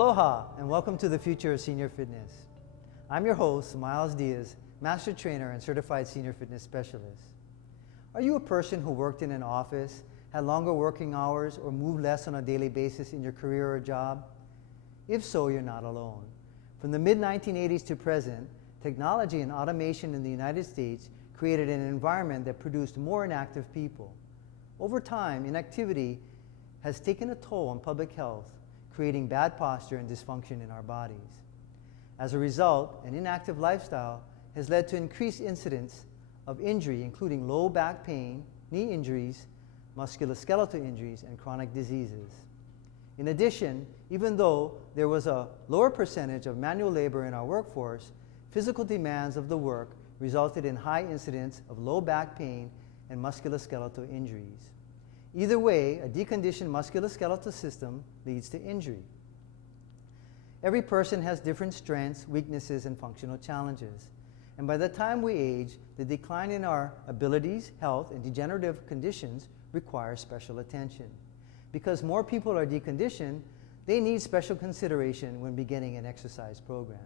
Aloha and welcome to the future of senior fitness. I'm your host, Myles Diaz, Master Trainer and Certified Senior Fitness Specialist. Are you a person who worked in an office, had longer working hours, or moved less on a daily basis in your career or job? If so, you're not alone. From the mid-1980s to present, technology and automation in the United States created an environment that produced more inactive people. Over time, inactivity has taken a toll on public health, creating bad posture and dysfunction in our bodies. As a result, an inactive lifestyle has led to increased incidence of injury, including low back pain, knee injuries, musculoskeletal injuries, and chronic diseases. In addition, even though there was a lower percentage of manual labor in our workforce, physical demands of the work resulted in high incidence of low back pain and musculoskeletal injuries. Either way, a deconditioned musculoskeletal system leads to injury. Every person has different strengths, weaknesses, and functional challenges. And by the time we age, the decline in our abilities, health, and degenerative conditions require special attention. Because more people are deconditioned, they need special consideration when beginning an exercise program.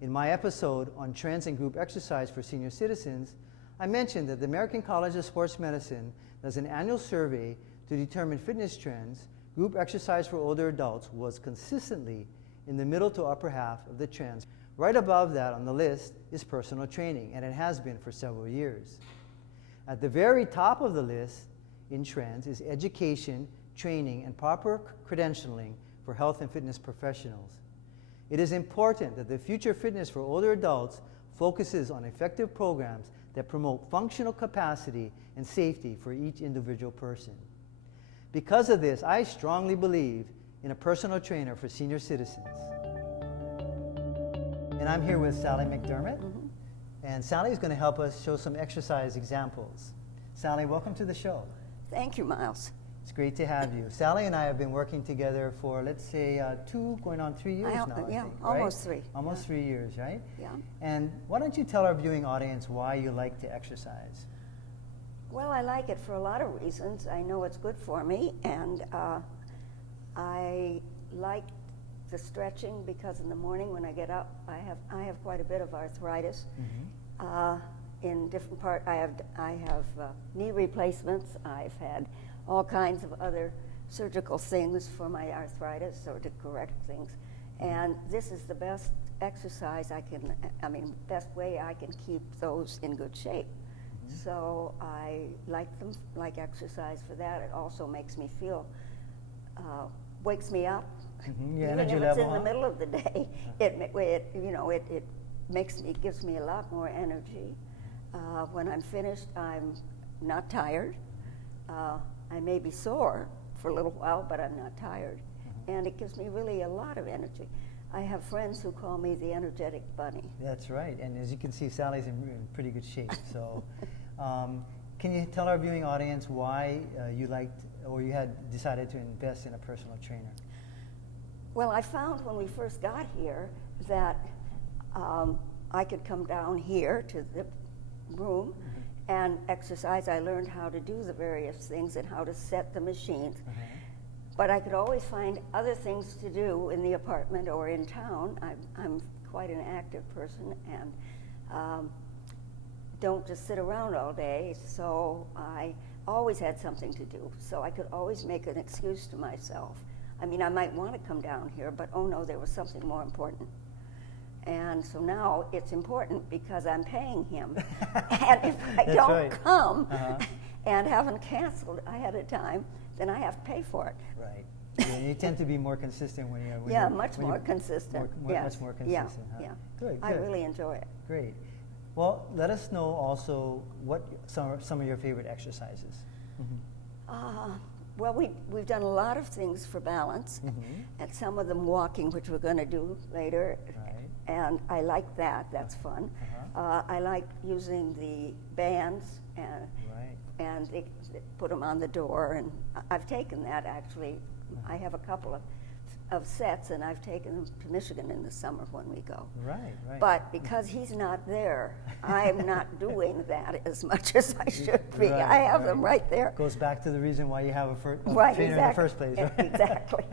In my episode on trends in group exercise for senior citizens, I mentioned that the American College of Sports Medicine does an annual survey to determine fitness trends. Group exercise for older adults was consistently in the middle to upper half of the trends. Right above that on the list is personal training, and it has been for several years. At the very top of the list in trends is education, training, and proper credentialing for health and fitness professionals. It is important that the future fitness for older adults focuses on effective programs that promote functional capacity and safety for each individual person. Because of this, I strongly believe in a personal trainer for senior citizens. And I'm here with Sally McDermott. And Sally is going to help us show some exercise examples. Sally, welcome to the show. Thank you, Myles. It's great to have you. Sally and I have been working together for, let's say, 2 going on 3 years now, I think, right? Almost 3. Almost 3 years, right? Yeah. And why don't you tell our viewing audience why you like to exercise? Well, I like it for a lot of reasons. I know it's good for me, and I like the stretching because in the morning when I get up, I have quite a bit of arthritis. In different part, I have knee replacements. I've had all kinds of other surgical things for my arthritis or to correct things. And this is the best exercise best way I can keep those in good shape. So I like exercise for that. It also makes me feel, wakes me up. Even if it's in the middle of the day, it gives me a lot more energy. When I'm finished, I'm not tired. I may be sore for a little while, but I'm not tired. And it gives me really a lot of energy. I have friends who call me the energetic bunny. That's right. And as you can see, Sally's in pretty good shape. So can you tell our viewing audience why you liked or you had decided to invest in a personal trainer? Well, I found when we first got here that I could come down here to the room and exercise. I learned how to do the various things and how to set the machines. But I could always find other things to do in the apartment or in town. I'm quite an active person and don't just sit around all day, so I always had something to do. So I could always make an excuse to myself. I mean, I might want to come down here, but oh no, there was something more important. And so now it's important because I'm paying him. And if I don't come and haven't canceled ahead of time, then I have to pay for it. Right. Yeah, you tend to be more consistent when you're... much more consistent. Much more consistent. Yeah. Good. I really enjoy it. Great. Well, let us know also what some of your favorite exercises. Well, we've done a lot of things for balance, and some of them walking, which we're going to do later. Right. And I like that. That's fun. I like using the bands and they put them on the door. And I've taken that actually. I have a couple of of sets, and I've taken them to Michigan in the summer when we go. Right, right. But because he's not there, I'm not doing that as much as I should be. Right, I have them right there. Goes back to the reason why you have a trainer Right, in the first place, right? Exactly.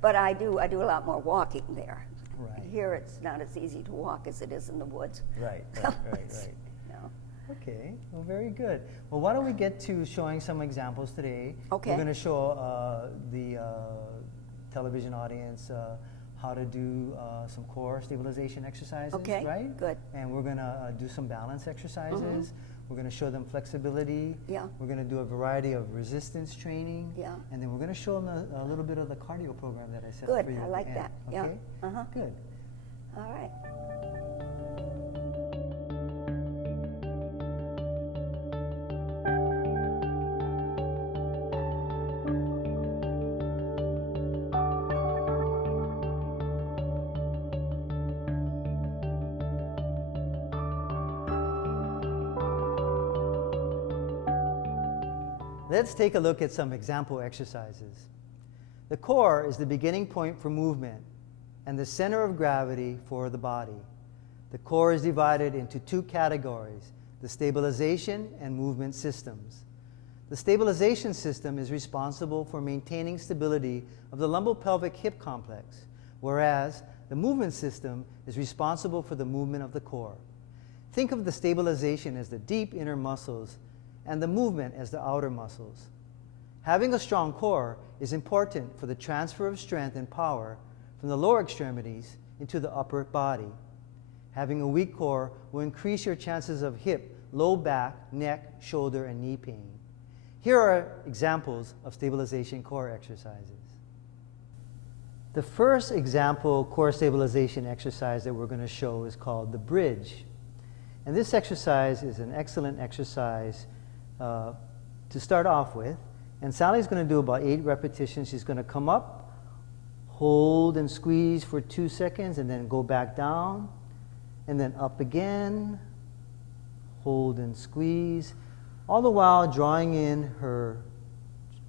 But I do a lot more walking there. Right. Here it's not as easy to walk as it is in the woods. Right, right. No. Okay, well, very good. Well, why don't we get to showing some examples today? Okay. We're going to show the television audience how to do some core stabilization exercises, Okay, right? good. And we're going to do some balance exercises. We're going to show them flexibility. Yeah. We're going to do a variety of resistance training. Yeah. And then we're going to show them a little bit of the cardio program that I set Good, up for you. I at like the that. end. Yeah. Okay? Uh-huh. Good. All right. Let's take a look at some example exercises. The core is the beginning point for movement and the center of gravity for the body. The core is divided into two categories, the stabilization and movement systems. The stabilization system is responsible for maintaining stability of the lumbopelvic hip complex, whereas the movement system is responsible for the movement of the core. Think of the stabilization as the deep inner muscles and the movement as the outer muscles. Having a strong core is important for the transfer of strength and power from the lower extremities into the upper body. Having a weak core will increase your chances of hip, low back, neck, shoulder, and knee pain. Here are examples of stabilization core exercises. The first example core stabilization exercise that we're going to show is called the bridge. And this exercise is an excellent exercise to start off with. And Sally's going to do about 8 repetitions. She's going to come up, hold and squeeze for 2 seconds, and then go back down, and then up again, hold and squeeze, all the while drawing in her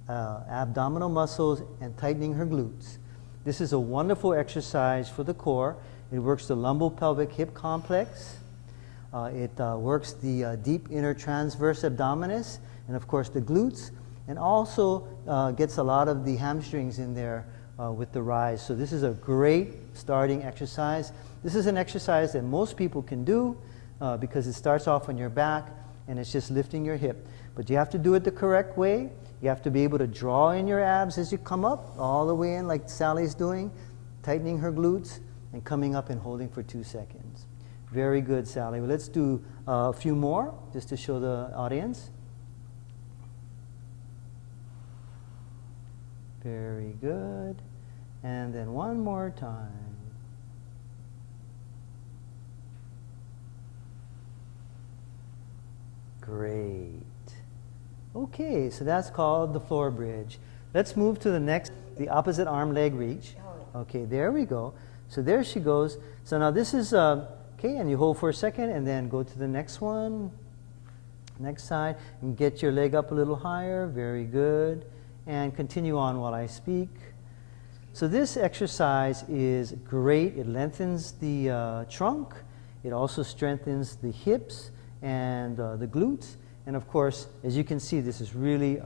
abdominal muscles and tightening her glutes. This is a wonderful exercise for the core. It works the lumbopelvic hip complex. It works the deep inner transverse abdominis, and of course the glutes, and also gets a lot of the hamstrings in there with the rise. So this is a great starting exercise. This is an exercise that most people can do because it starts off on your back and it's just lifting your hip. But you have to do it the correct way. You have to be able to draw in your abs as you come up, all the way in like Sally's doing, tightening her glutes and coming up and holding for 2 seconds. Very good, Sally. Well, let's do a few more just to show the audience. Very good. And then one more time. Great. Okay, so that's called the floor bridge. Let's move to the next, the opposite arm leg reach. Okay, there we go. So there she goes. So now this is, okay, and you hold for a second and then go to the next one. Next side, and get your leg up a little higher. Very good. And continue on while I speak. So this exercise is great. It lengthens the trunk. It also strengthens the hips and the glutes. And of course, as you can see, this is really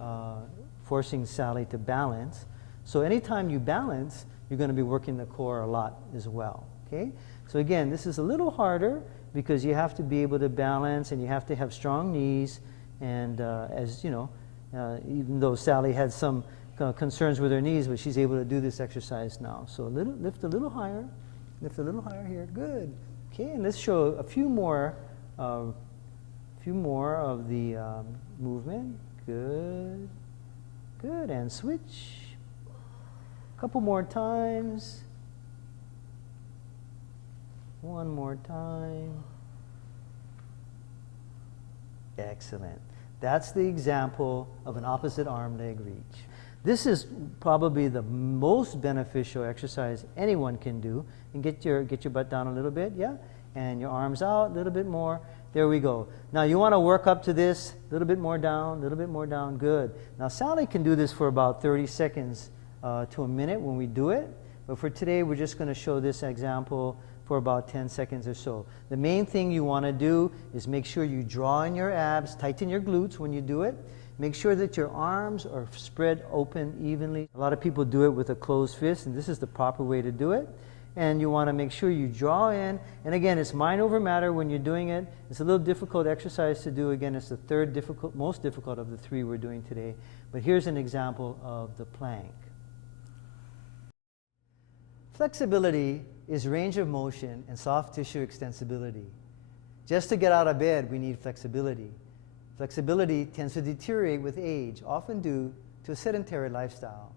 forcing Sally to balance. So anytime you balance, you're going to be working the core a lot as well. Okay? So again, this is a little harder because you have to be able to balance and you have to have strong knees. And as you know, even though Sally had some concerns with her knees, but she's able to do this exercise now. So lift a little higher here. Good. Okay, and let's show a few more of the movement. Good. Good, and switch. A couple more times. One more time. Excellent. That's the example of an opposite arm leg reach. This is probably the most beneficial exercise anyone can do. And get your butt down a little bit, yeah? And your arms out a little bit more. There we go. Now you want to work up to this, a little bit more down, good. Now Sally can do this for about 30 seconds to a minute when we do it. But for today, we're just going to show this example for about 10 seconds or so. The main thing you want to do is make sure you draw in your abs, tighten your glutes when you do it. Make sure that your arms are spread open evenly. A lot of people do it with a closed fist, and this is the proper way to do it. And you want to make sure you draw in. And again, it's mind over matter when you're doing it. It's a little difficult exercise to do. Again, it's the third most difficult of the three we're doing today. But here's an example of the plank. Flexibility is range of motion and soft tissue extensibility. Just to get out of bed, we need flexibility. Flexibility tends to deteriorate with age, often due to a sedentary lifestyle.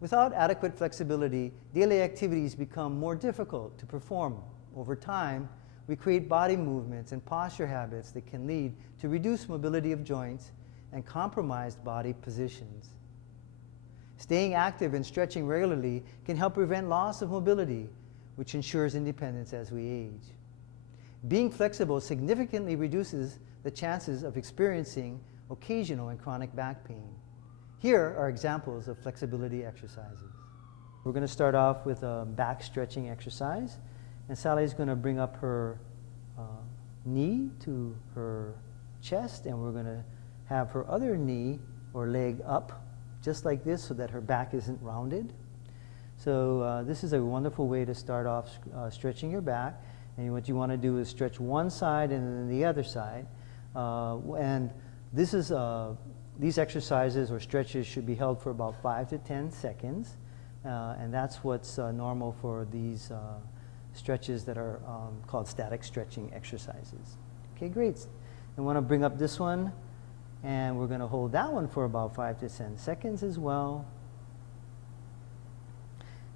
Without adequate flexibility, daily activities become more difficult to perform. Over time, we create body movements and posture habits that can lead to reduced mobility of joints and compromised body positions. Staying active and stretching regularly can help prevent loss of mobility, which ensures independence as we age. Being flexible significantly reduces the chances of experiencing occasional and chronic back pain. Here are examples of flexibility exercises. We're going to start off with a back stretching exercise, and Sally's going to bring up her knee to her chest, and we're going to have her other knee or leg up just like this so that her back isn't rounded. So this is a wonderful way to start off stretching your back, and what you want to do is stretch one side and then the other side, and this is these exercises or stretches should be held for about 5 to 10 seconds, and that's what's normal for these stretches that are called static stretching exercises. Okay, great. I want to bring up this one, and we're going to hold that one for about 5 to 10 seconds as well.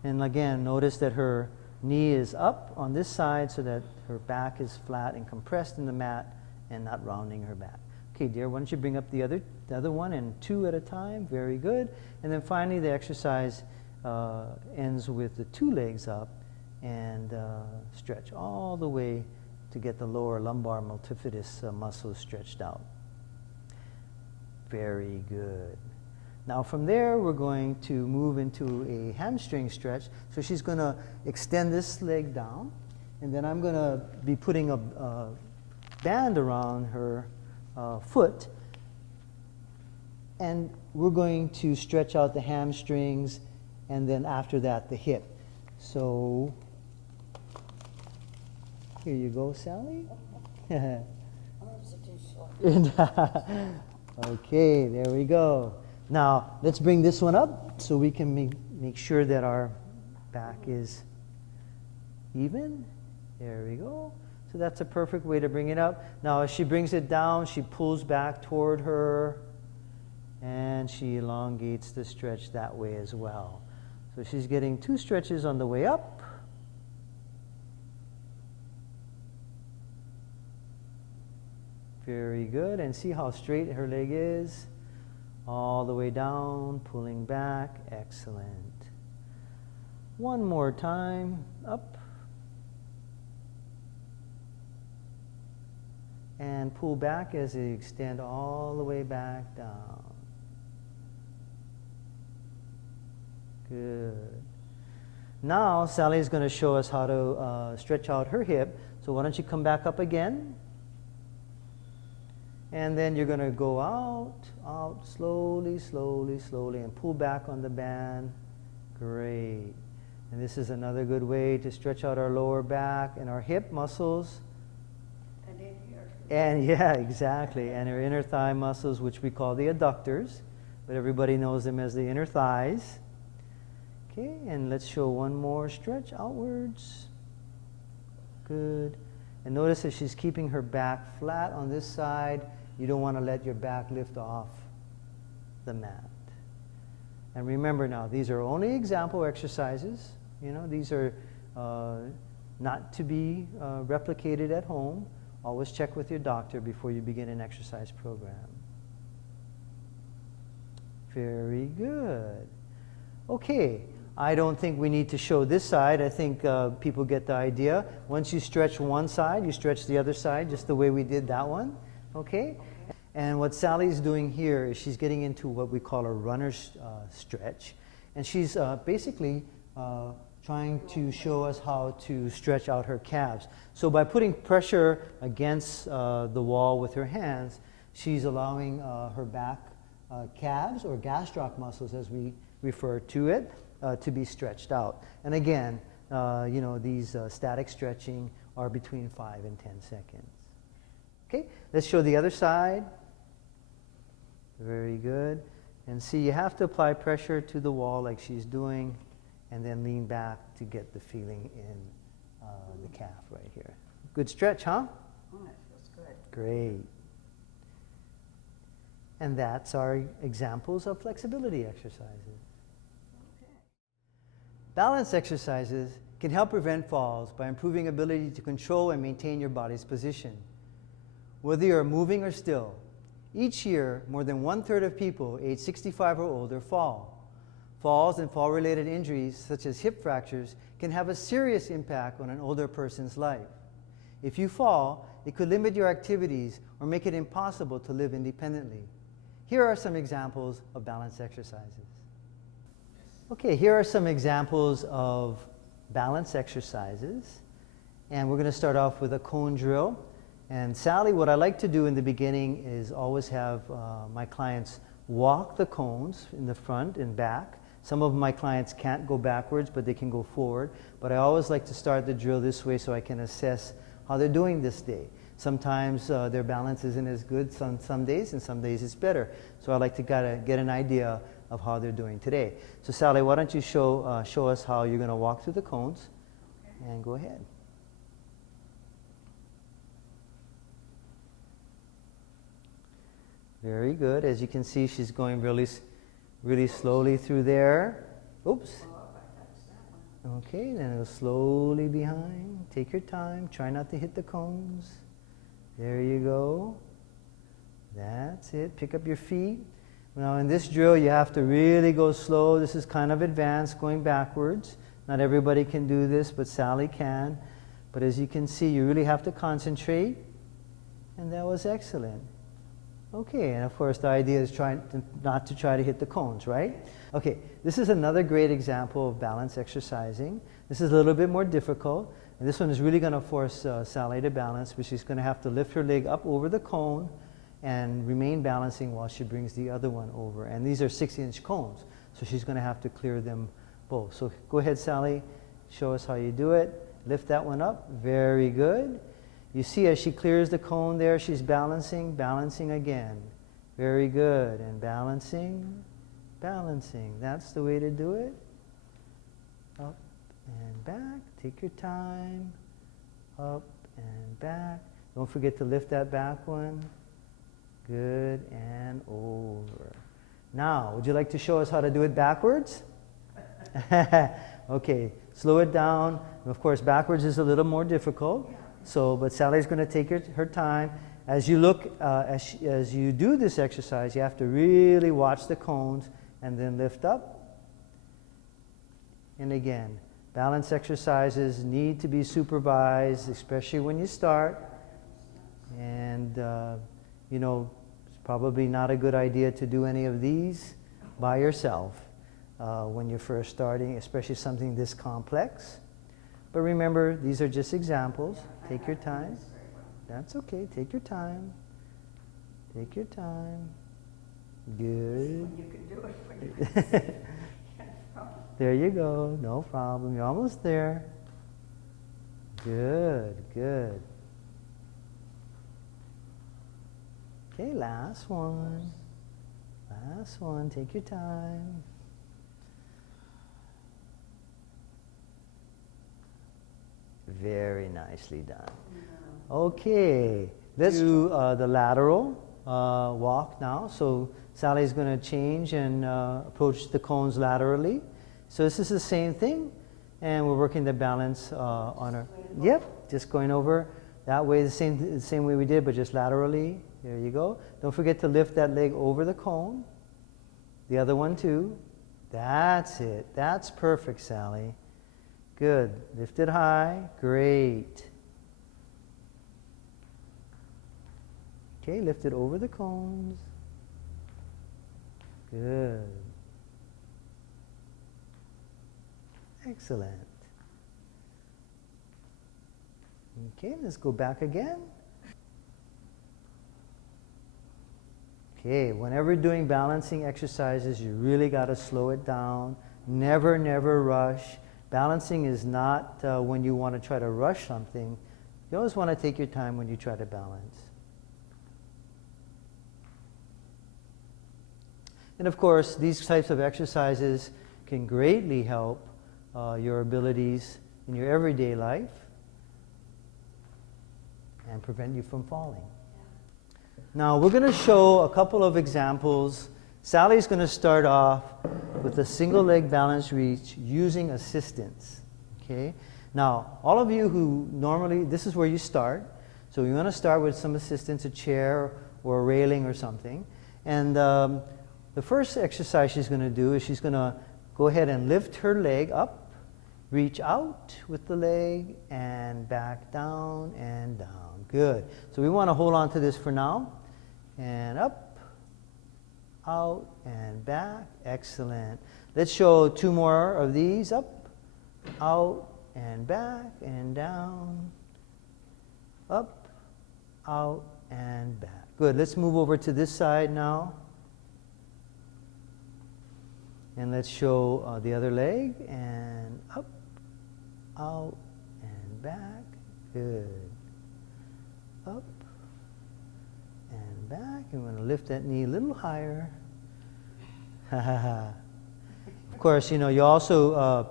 And again, notice that her knee is up on this side so that her back is flat and compressed in the mat and not rounding her back. Okay, dear, why don't you bring up the other one, and 2 at a time. Very good. And then finally, the exercise ends with the 2 legs up and stretch all the way to get the lower lumbar multifidus muscles stretched out. Very good. Now from there, we're going to move into a hamstring stretch. So she's going to extend this leg down, and then I'm going to be putting a band around her foot, and we're going to stretch out the hamstrings, and then after that the hip. So here you go, Sally. Okay, there we go. Now let's bring this one up so we can make sure that our back is even. There we go. So that's a perfect way to bring it up. Now as she brings it down, she pulls back toward her, and she elongates the stretch that way as well. So she's getting 2 stretches on the way up. Very good. And see how straight her leg is. All the way down, pulling back. Excellent. One more time. Up. And pull back as you extend all the way back down. Good. Now Sally's going to show us how to stretch out her hip. So why don't you come back up again? And then you're going to go out, slowly, slowly, slowly, and pull back on the band. Great. And this is another good way to stretch out our lower back and our hip muscles. And in here. And yeah, exactly. And our inner thigh muscles, which we call the adductors, but everybody knows them as the inner thighs. Okay, and let's show one more stretch outwards. Good. And notice that she's keeping her back flat on this side. You don't want to let your back lift off the mat. And remember now, these are only example exercises. You know, these are not to be replicated at home. Always check with your doctor before you begin an exercise program. Very good. Okay, I don't think we need to show this side. I think people get the idea. Once you stretch one side, you stretch the other side, just the way we did that one. Okay? And what Sally's doing here is she's getting into what we call a runner's stretch. And she's basically trying to show us how to stretch out her calves. So by putting pressure against the wall with her hands, she's allowing her back calves, or gastroc muscles as we refer to it, to be stretched out. And again, these static stretching are between 5 and 10 seconds. Okay, let's show the other side. Very good. And see, you have to apply pressure to the wall like she's doing, and then lean back to get the feeling in the calf right here. Good stretch, huh? Oh, that feels good. Great. And that's our examples of flexibility exercises. Okay. Balance exercises can help prevent falls by improving ability to control and maintain your body's position. Whether you're moving or still, each year, more than 1/3 of people age 65 or older fall. Falls and fall-related injuries, such as hip fractures, can have a serious impact on an older person's life. If you fall, it could limit your activities or make it impossible to live independently. Here are some examples of balance exercises. Okay, here are some examples of balance exercises. And we're going to start off with a cone drill. And Sally, what I like to do in the beginning is always have my clients walk the cones in the front and back. Some of my clients can't go backwards, but they can go forward. But I always like to start the drill this way so I can assess how they're doing this day. Sometimes their balance isn't as good some days, and some days it's better. So I like to get an idea of how they're doing today. So Sally, why don't you show us how you're going to walk through the cones. Okay. And go ahead. Very good. As you can see, she's going really slowly through there. Oops. Okay, then go slowly behind. Take your time. Try not to hit the cones. There you go. That's it. Pick up your feet. Now in this drill, you have to really go slow. This is kind of advanced, going backwards. Not everybody can do this, but Sally can. But as you can see, you really have to concentrate. And that was excellent. Okay, and of course the idea is not to try to hit the cones, right? Okay, this is another great example of balance exercising. This is a little bit more difficult, and this one is really going to force Sally to balance, but she's going to have to lift her leg up over the cone and remain balancing while she brings the other one over. And these are 6-inch cones, so she's going to have to clear them both. So go ahead, Sally, show us how you do it. Lift that one up. Very good. You see as she clears the cone there, she's balancing again. Very good. And balancing. That's the way to do it. Up and back. Take your time. Up and back. Don't forget to lift that back one. Good. And over. Now, would you like to show us how to do it backwards? Okay. Slow it down. And of course, backwards is a little more difficult. So, but Sally's going to take her time. As you look, as you do this exercise, you have to really watch the cones and then lift up. And again, balance exercises need to be supervised, especially when you start. And, it's probably not a good idea to do any of these by yourself when you're first starting, especially something this complex. But remember, these are just examples. Take your time. That's okay. Take your time. Take your time. Good. You can do it when There you go. No problem. You're almost there. Good. Good. Okay, last one. Last one. Take your time. Very nicely done. Okay, let's do the lateral walk now. So Sally's going to change and approach the cones laterally. So this is the same thing, and we're working the balance on her. Yep, just going over that way, the same way we did, but just laterally. There you go. Don't forget to lift that leg over the cone. The other one too. That's it. That's perfect, Sally. Good. Lift it high. Great. Okay, lift it over the cones. Good. Excellent. Okay, let's go back again. Okay, whenever doing balancing exercises, you really got to slow it down. Never, never rush. Balancing is not when you want to try to rush something. You always want to take your time when you try to balance. And of course, these types of exercises can greatly help your abilities in your everyday life and prevent you from falling. Now we're going to show a couple of examples. Sally's going to start off with a single leg balance reach using assistance. Okay? Now, all of you who normally, this is where you start. So you want to start with some assistance, a chair or a railing or something. And the first exercise she's going to do is she's going to go ahead and lift her leg up, reach out with the leg, and back down and down. Good. So we want to hold on to this for now. And up, out, and back. Excellent. Let's show two more of these. Up, out, and back, and down. Up, out, and back. Good. Let's move over to this side now. And let's show the other leg. And up, out, and back. Good. Up and back. And we're going to lift that knee a little higher. Of course, you know, you're also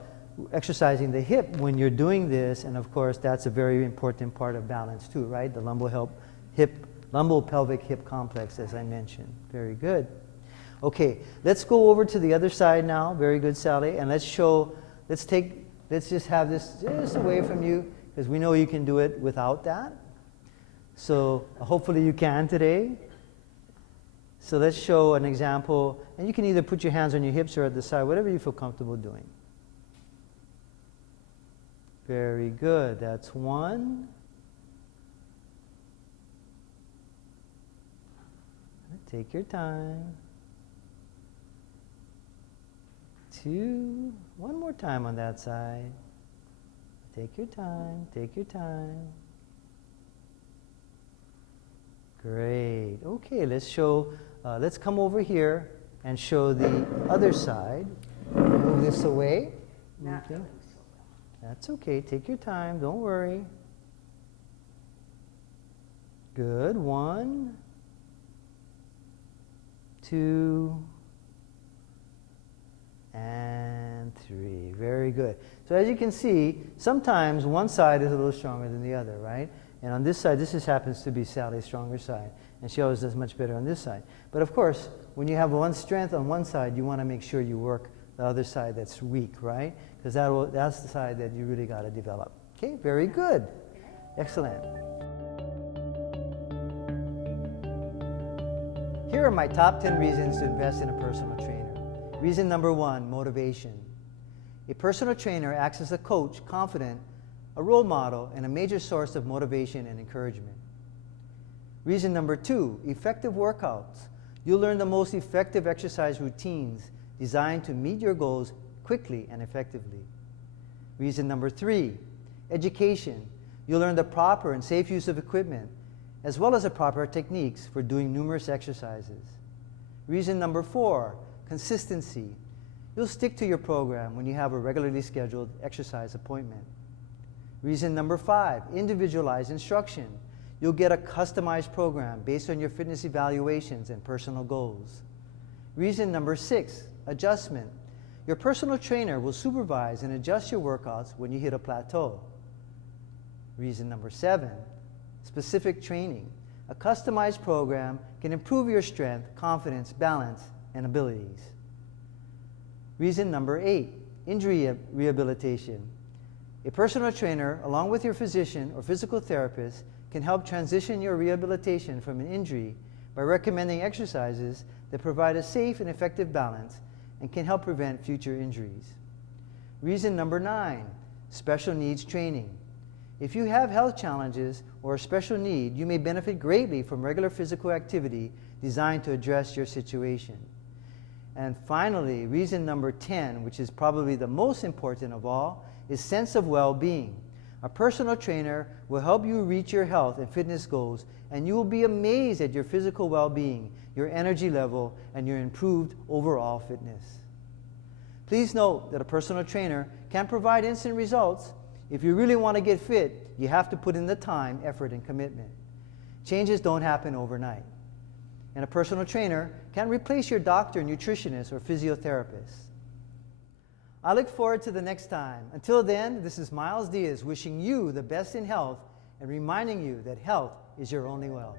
exercising the hip when you're doing this, and of course, that's a very important part of balance too, right? The lumbo-pelvic hip complex, as I mentioned. Very good. Okay, let's go over to the other side now. Very good, Sally. And let's just have this just away from you, because we know you can do it without that. So hopefully you can today. So let's show an example. And you can either put your hands on your hips or at the side, whatever you feel comfortable doing. Very good. That's one. Take your time. Two. One more time on that side. Take your time. Take your time. Great. Okay, let's come over here and show the other side. Move this away. Okay. That's okay. Take your time. Don't worry. Good. 1, 2, and 3. Very good. So as you can see, sometimes one side is a little stronger than the other, right? And on this side, this just happens to be Sally's stronger side. And she always does much better on this side. But of course, when you have one strength on one side, you want to make sure you work the other side that's weak, right? Because that's the side that you really got to develop. Okay, very good. Excellent. Here are my top 10 reasons to invest in a personal trainer. Reason number 1, motivation. A personal trainer acts as a coach, confident, a role model, and a major source of motivation and encouragement. Reason number 2, effective workouts. You'll learn the most effective exercise routines designed to meet your goals quickly and effectively. Reason number 3, education. You'll learn the proper and safe use of equipment, as well as the proper techniques for doing numerous exercises. Reason number 4, consistency. You'll stick to your program when you have a regularly scheduled exercise appointment. Reason number 5, individualized instruction. You'll get a customized program based on your fitness evaluations and personal goals. Reason number 6, adjustment. Your personal trainer will supervise and adjust your workouts when you hit a plateau. Reason number 7, specific training. A customized program can improve your strength, confidence, balance, and abilities. Reason number 8, injury rehabilitation. A personal trainer, along with your physician or physical therapist, can help transition your rehabilitation from an injury by recommending exercises that provide a safe and effective balance and can help prevent future injuries. Reason number 9, special needs training. If you have health challenges or a special need, you may benefit greatly from regular physical activity designed to address your situation. And finally, reason number 10, which is probably the most important of all, is sense of well-being. A personal trainer will help you reach your health and fitness goals, and you will be amazed at your physical well-being, your energy level, and your improved overall fitness. Please note that a personal trainer can provide instant results. If you really want to get fit, you have to put in the time, effort, and commitment. Changes don't happen overnight. And a personal trainer can replace your doctor, nutritionist, or physiotherapist. I look forward to the next time. Until then, this is Myles Diaz wishing you the best in health and reminding you that health is your only wealth.